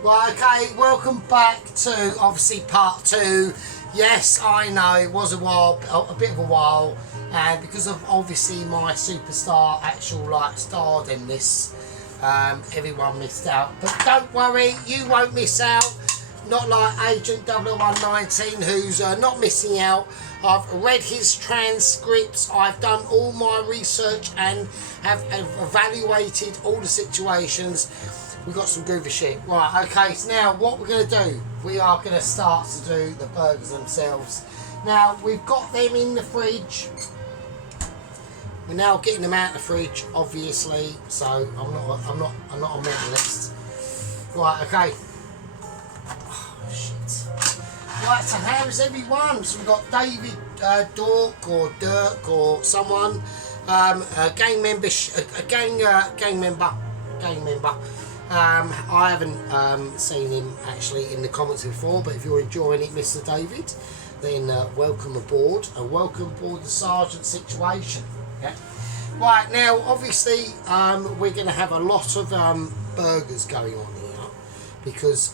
Right, okay, welcome back to obviously part 2. Yes, I know it was a bit of a while, and because of obviously my superstar actual starred in this, everyone missed out. But don't worry, you won't miss out. Not like Agent 00119, who's not missing out. I've read his transcripts, I've done all my research and have evaluated all the situations. We've got some groovy shit. Right, okay, so now what we're going to do, we are going to start to do the burgers themselves. Now, we've got them in the fridge. We're now getting them out of the fridge, obviously, so I'm not a mentalist. Right, okay. Oh, shit. Right, so how is everyone? So we've got David Dork or Dirk or someone, a gang member. I haven't seen him actually in the comments before, but if you're enjoying it, Mr. David, then welcome aboard, and welcome aboard the Sargent situation. Yeah. Right, now obviously we're going to have a lot of burgers going on here, because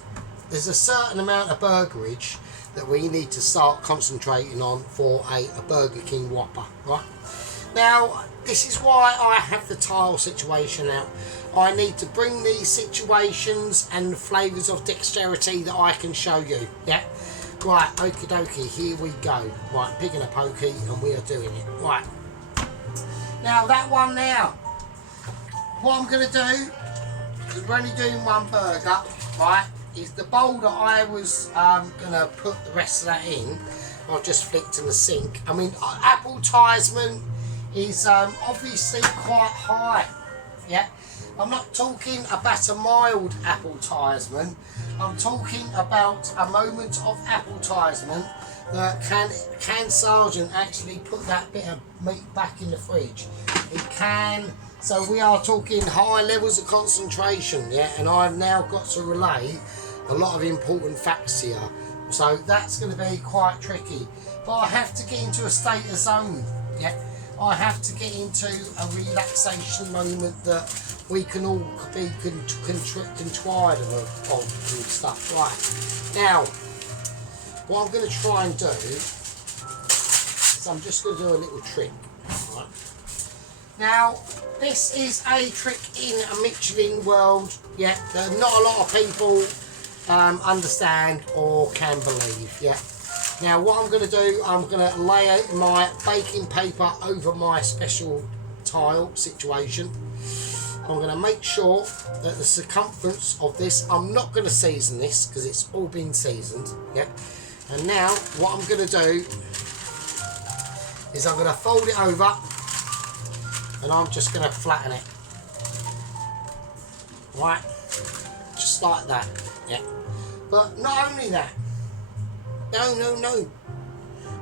there's a certain amount of burgerage that we need to start concentrating on for a Burger King Whopper, right? Now, this is why I have the tile situation out. I need to bring these situations and the flavours of dexterity that I can show you, yeah? Right, okie dokie, here we go. Right, picking a pokey, and we are doing it. Right. Now, that one now, what I'm going to do, because we're only doing one burger, right, is the bowl that I was going to put the rest of that in, I've just flicked in the sink. I mean, appetizement is obviously quite high, yeah? I'm not talking about a mild appetizement, I'm talking about a moment of appetizement that can Sargent actually put that bit of meat back in the fridge. It can, so we are talking high levels of concentration, yeah, and I've now got to relay a lot of important facts here, so that's going to be quite tricky. But I have to get into a state of zone, yeah. I have to get into a relaxation moment that we can all be contrived of and stuff. Right, now what I'm going to try and do is I'm just going to do a little trick. Right. Now, this is a trick in a Michelin world, yeah, that not a lot of people understand or can believe, yeah. Now what I'm going to do, I'm going to lay out my baking paper over my special tile situation. I'm going to make sure that the circumference of this, I'm not going to season this because it's all been seasoned, yeah. And now what I'm going to do is I'm going to fold it over, and I'm just going to flatten it, right, just like that, yeah. But not only that, no,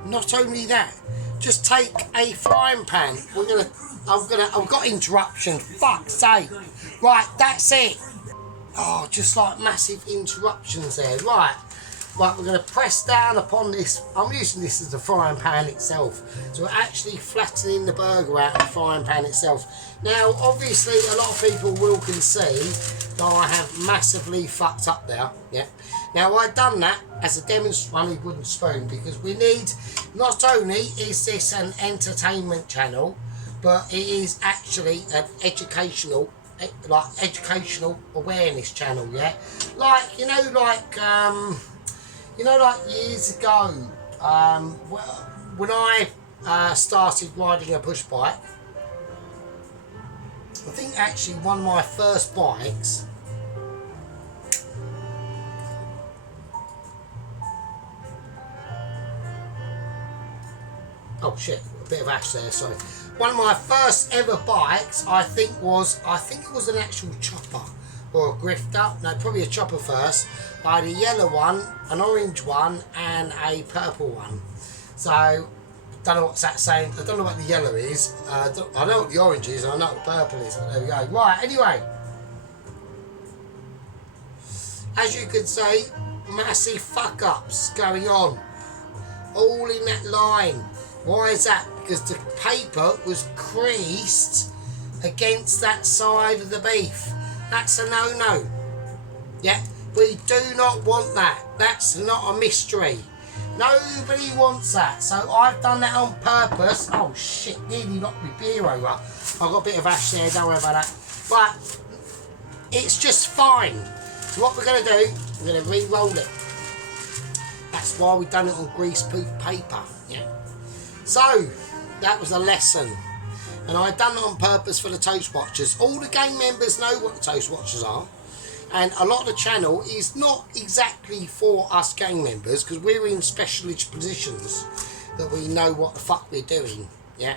not only that, just take a frying pan. I've got interruption, fuck's sake. Right, that's it. Oh, just like massive interruptions there. Right, we're going to press down upon this. I'm using this as the frying pan itself, so we're actually flattening the burger out of the frying pan itself. Now, obviously, a lot of people will concede that I have massively fucked up there, yeah. Now, I've done that as a demonstrative wooden spoon, because we need, not only is this an entertainment channel, but it is actually an educational awareness channel, yeah. Like years ago, when I started riding a push bike, I think actually one of my first bikes, oh shit, a bit of ash there, sorry. One of my first ever bikes, I think it was an actual chopper or a grifter. No, probably a chopper first. I had a yellow one, an orange one, and a purple one. So, don't know what's that saying. I don't know what the yellow is. I know what the orange is, and I know what the purple is, but there we go. Right, anyway. As you can see, massive fuck-ups going on. All in that line. Why is that? Because the paper was creased against that side of the beef. That's a no-no. Yeah, We do not want that. That's not a mystery. Nobody wants that. So I've done that on purpose. Oh shit, nearly knocked my beer over. I've got a bit of ash there, don't worry about that. But it's just fine. So what we're going to do, we're going to re-roll it. That's why we've done it on greaseproof paper. Yeah. So that was a lesson. And I've done it on purpose for the Toast Watchers. All the game members know what the Toast Watchers are. And a lot of the channel is not exactly for us gang members because we're in specialist positions that we know what the fuck we're doing. Yeah.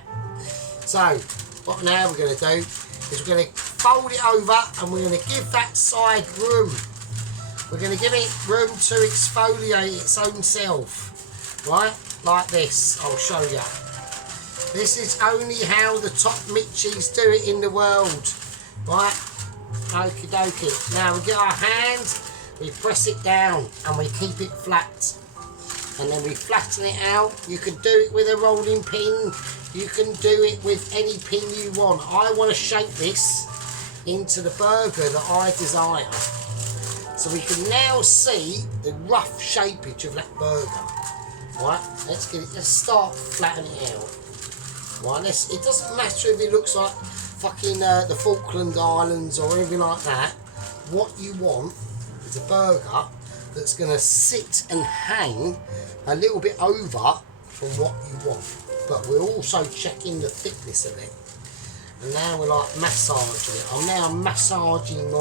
So what now we're going to do is we're going to fold it over and we're going to give that side room. We're going to give it room to exfoliate its own self. Right? Like this. I'll show you. This is only how the top Mitchies do it in the world. Right? Okie dokie. Now we get our hand, we press it down and we keep it flat. And then we flatten it out. You can do it with a rolling pin. You can do it with any pin you want. I want to shape this into the burger that I desire. So we can now see the rough shapeage of that burger. Right, let's start flattening it out. Right, it doesn't matter if it looks like fucking the Falkland Islands or anything like that. What you want is a burger that's going to sit and hang a little bit over from what you want. But we're also checking the thickness of it. And now we're like massaging it. I'm now massaging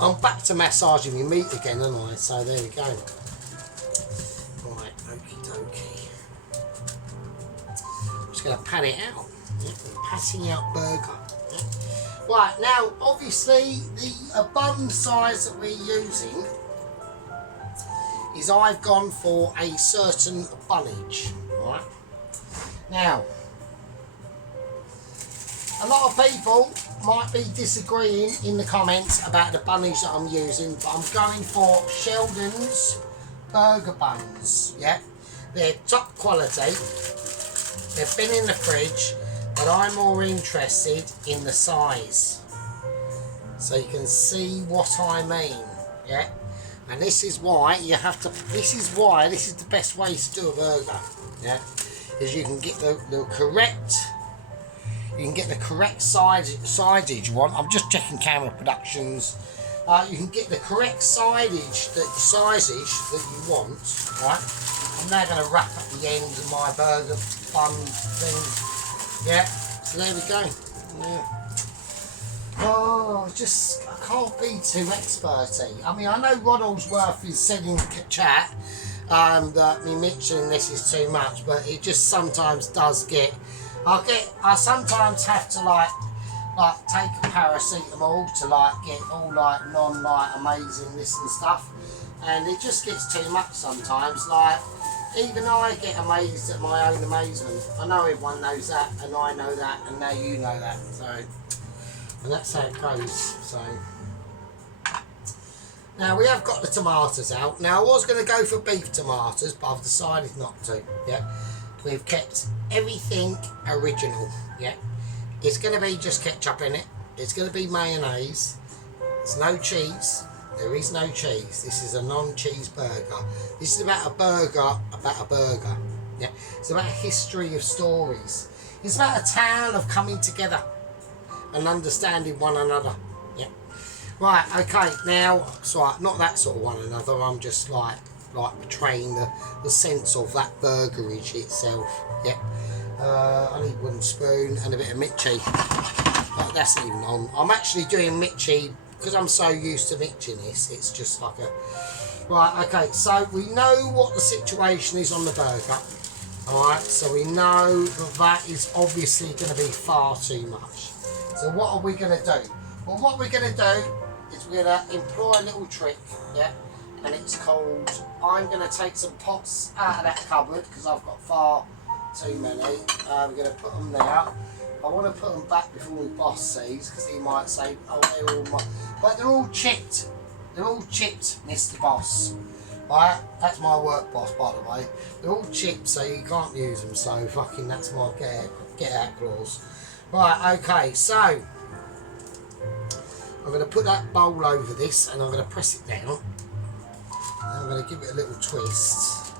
I'm back to massaging my meat again, aren't I? So there we go. Right, okie dokie. I'm just going to pat it out. Yeah, patting out burger. Yeah. Right, now obviously the bun size that we're using is I've gone for a certain bunnage. Right. Now, a lot of people might be disagreeing in the comments about the bunnage that I'm using, but I'm going for Sheldon's burger buns. Yeah, they're top quality. They've been in the fridge, but I'm more interested in the size, so you can see what I mean. Yeah, and this is why you have to. This is the best way to do a burger. Yeah, is you can get the correct. You can get the correct sidage you want. I'm just checking camera productions. You can get the correct sizage that you want. Right. I'm now going to wrap up the ends of my burger bun thing. Yeah. So there we go. Yeah. Oh, I can't be too experty. I mean, I know Rod Allsworth is said in chat that me mentioning this is too much, but it just sometimes does get. I sometimes have to like take a paracetamol to get all non amazing this and stuff, and it just gets too much sometimes. Even I get amazed at my own amazement. I know everyone knows that, and I know that, and now you know that. So, and that's how it goes. So now we have got the tomatoes out. Now I was going to go for beef tomatoes, but I've decided not to. Yeah. We've kept everything original, yeah. It's going to be just ketchup in it. It's going to be mayonnaise. There's no cheese. There is no cheese. This is a non-cheese burger. This is about a burger, yeah. It's about a history of stories. It's about a town of coming together and understanding one another, yeah. Right, okay, now, so not that sort of one another. I'm just like betraying the sense of that burgerage itself. Yeah. I need one spoon and a bit of Mitchie. But that's not even on. I'm actually doing Mitchie because I'm so used to Mitching this. It's just like a. Right, okay, so we know what the situation is on the burger. Alright, so we know that is obviously going to be far too much. So what are we going to do? Well, what we're going to do is we're going to employ a little trick, yeah? And it's called, I'm going to take some pots out of that cupboard because I've got far too many. We're going to put them there. I want to put them back before my boss sees because he might say, oh, they're all but they're all chipped. They're all chipped, Mr. Boss. Right? That's my work boss, by the way. They're all chipped, so you can't use them. So fucking that's my get out clause. Right, okay, so I'm going to put that bowl over this and I'm going to press it down. And I'm going to give it a little twist.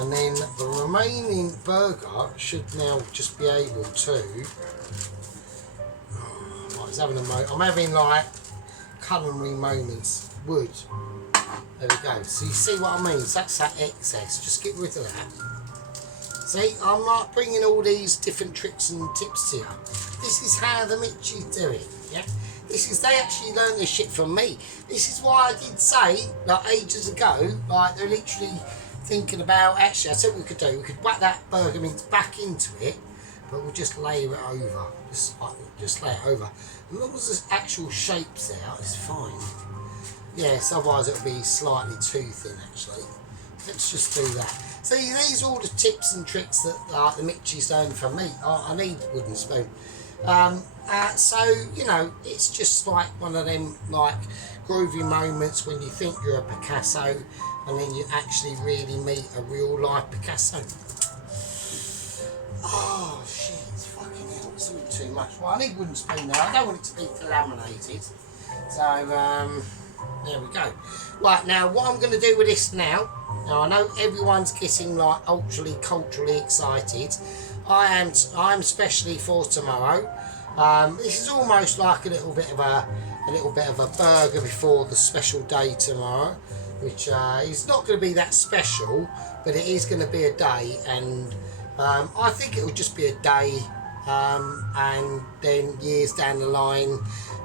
And then the remaining burger should now just be able to... I'm having like culinary moments. Wood. There we go. So you see what I mean? So that's that excess. Just get rid of that. See, I'm like bringing all these different tricks and tips to you. This is how the Mitchies do it. Yeah. They actually learned this shit from me. This is why I did say, like ages ago, like they're literally thinking about, actually, I said what we could do. We could whack that burger meat back into it, but we'll just layer it over. Just lay it over. As long as the actual shape's out, it's fine. Yes, otherwise it'll be slightly too thin, actually. Let's just do that. See, these are all the tips and tricks that the Mitchies learned from me. I need a wooden spoon. So, you know, it's just like one of them, like, groovy moments when you think you're a Picasso and then you actually really meet a real life Picasso. Oh, shit, fucking hell, it's all too much. Well, I need a wooden spoon now. I don't want it to be laminated. So, there we go. Right, now, what I'm going to do with this now I know everyone's getting, like, culturally excited. I'm especially for tomorrow. This is almost like a little bit of a burger before the special day tomorrow, which is not going to be that special, but it is going to be a day, and I think it will just be a day, and then years down the line,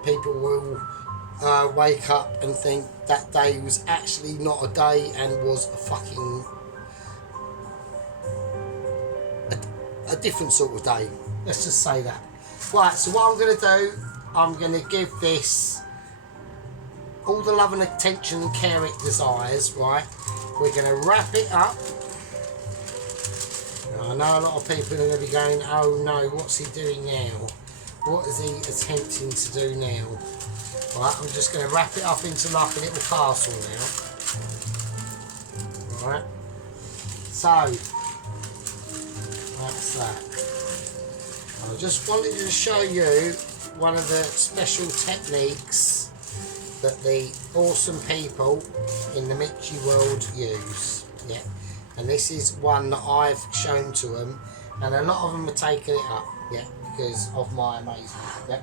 people will wake up and think that day was actually not a day and was a fucking a different sort of day. Let's just say that. Right, so what I'm going to do, I'm going to give this all the love and attention and care it desires, right? We're going to wrap it up. Now, I know a lot of people are going to be going, oh no, what's he doing now? What is he attempting to do now? Right, I'm just going to wrap it up into like a little castle now. Right, so that's that. I just wanted to show you one of the special techniques that the awesome people in the Mitchie world use. Yeah, and this is one that I've shown to them, and a lot of them are taking it up. Yeah, because of my amazement. Yeah,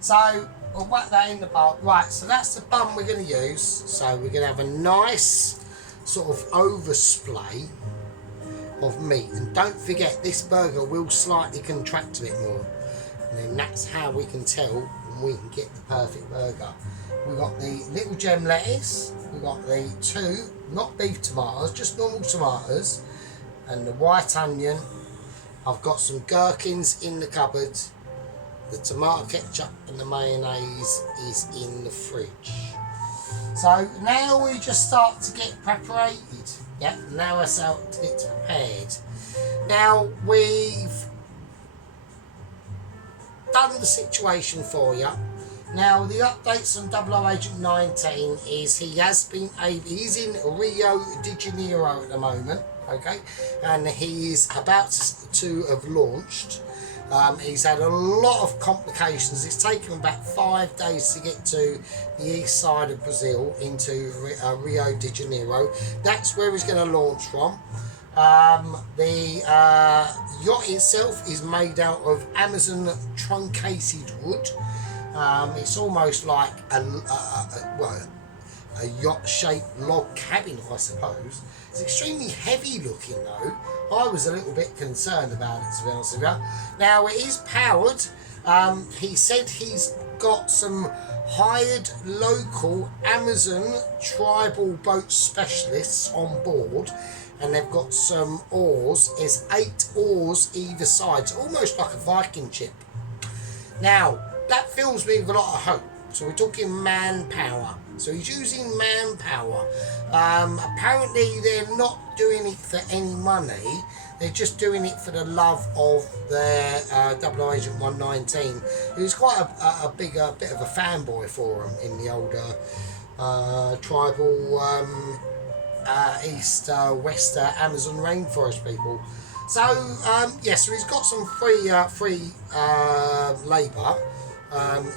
so we'll whack that in the bowl. Right, so that's the bun we're going to use. So we're going to have a nice sort of oversplay of meat, and don't forget this burger will slightly contract a bit more, and then that's how we can tell when we can get the perfect burger. We've got the little gem lettuce, we've got the two, not beef tomatoes, just normal tomatoes, and the white onion. I've got some gherkins in the cupboard, the tomato ketchup and the mayonnaise is in the fridge. So now we just start to get preparated. Yeah, now we're out to get prepared. Now we've done the situation for you. Now the updates on 00 Agent 19 is he's in Rio de Janeiro at the moment, okay, and he is about to have launched. He's had a lot of complications. It's taken him about 5 days to get to the east side of Brazil into Rio de Janeiro. That's where he's going to launch from. The yacht itself is made out of Amazon truncated wood. It's almost like a yacht-shaped log cabin, I suppose. It's extremely heavy looking though. I was a little bit concerned about it, to be honest with you. Now it is powered. He said he's got some hired local Amazon tribal boat specialists on board, and they've got some oars. There's 8 oars either side. It's almost like a Viking ship. Now that fills me with a lot of hope. So we're talking manpower. So he's using manpower. Apparently they're not doing it for any money. They're just doing it for the love of their 00 Agent 119, who's quite a bit of a fanboy for him in the older tribal east west Amazon rainforest people. So yeah, so he's got some free labour.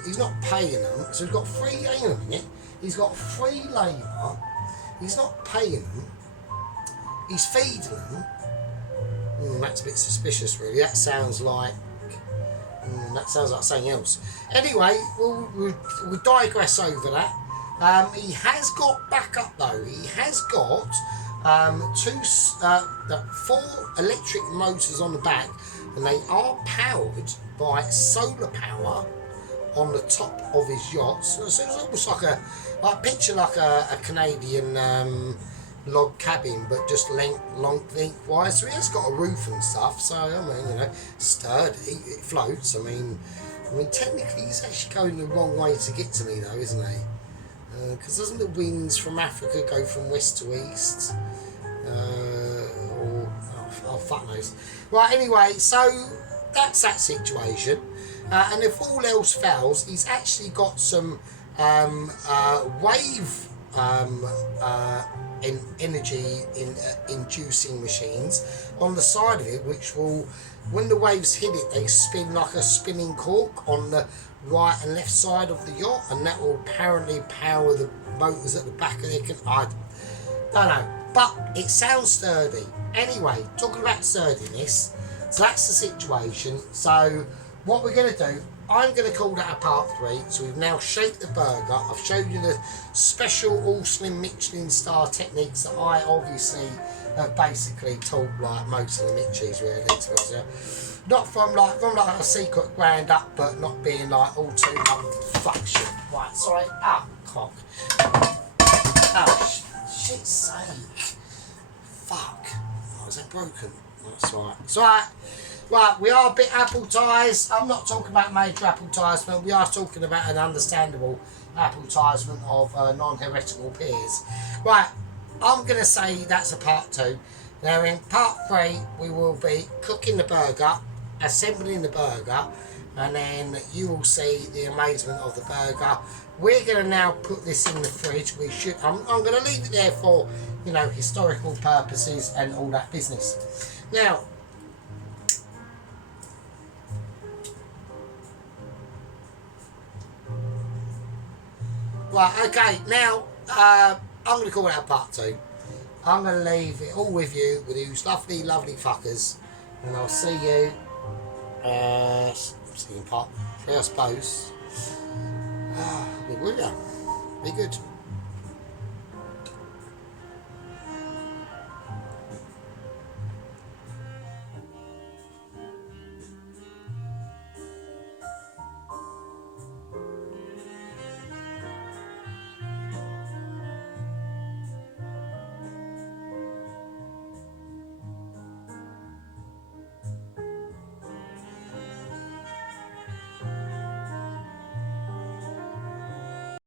He's not paying them, so he's got free. Hang on a minute. He's got free labour. He's not paying them. He's feeding them. That's a bit suspicious, really. That sounds like something else. Anyway, we'll digress over that. He has got backup though. He has got 4 electric motors on the back, and they are powered by solar power on the top of his yacht. So it's almost like picture like a Canadian log cabin, but just lengthwise. So he has got a roof and stuff. So I mean, you know, sturdy. It floats. I mean, technically he's actually going the wrong way to get to me though, isn't he? Because doesn't the winds from Africa go from west to east? Oh, fuck knows. Right, anyway, so that's that situation. And if all else fails, he's actually got some wave energy inducing machines on the side of it, which will, when the waves hit it, they spin like a spinning cork on the right and left side of the yacht, and that will apparently power the motors at the back of it. I don't know, but it sounds sturdy. Anyway, talking about sturdiness, so that's the situation. So what we're going to do, I'm going to call that a part 3. So we've now shaped the burger. I've shown you the special all slim Michelin star techniques that I obviously have basically taught like most of the Michis really. Not from like a secret ground up, but not being like all too fuck shit. Right, sorry. Ah, cock. Oh, shit's sake. Fuck. Oh, is that broken? That's right. It's alright. Right, we are a bit appetized. I'm not talking about major appetizement. We are talking about an understandable appetizement of non-heretical peers. Right, I'm going to say that's a part 2. Now in part 3, we will be cooking the burger, assembling the burger, and then you will see the amazement of the burger. We're going to now put this in the fridge. I'm going to leave it there for, you know, historical purposes and all that business. Now, right, okay, now I'm going to call it a part 2. I'm going to leave it all with you, with these lovely, lovely fuckers, and I'll see you in part 3, I suppose. Be good.